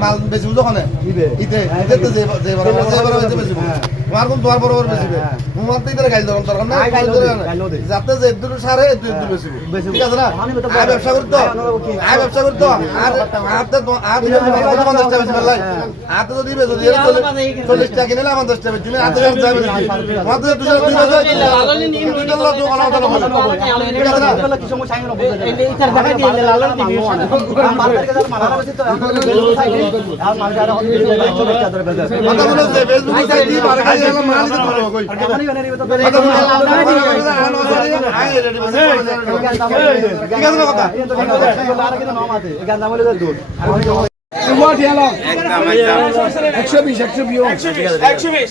মাল বেচিব দোকানে ইতে ইতে যে যে বড় তোমার কোন তোমার বড় বড় বেচিবে তোমার তো গাইল দরকার দরকার না? যাতে যে দূর সারে দূর দূর বেচিব ঠিক আছে না? আয় ব্যবসা করতো। আয় ব্যবসা করতো। আর আর তো আর দিলে পঞ্চাশ টাকা বেচিব লাই আর তো যদি বেচো দিয়ে চল্লিশ টাকা কিনে আমার দশ টাকা বেচিব আর তো যাবে তোমার তো দুশো দুই হাজার দুই ডলার দোকান ওটা ঠিক আছে না? কথা বলে যে ফেসবুকে চাই দি মার খাই গেল মাল দিতে পারব কই কথা বলে আয় রেডি বসে ঠিক আছে না কথা একশো বিশ। একশো বিশ একশো বিশ।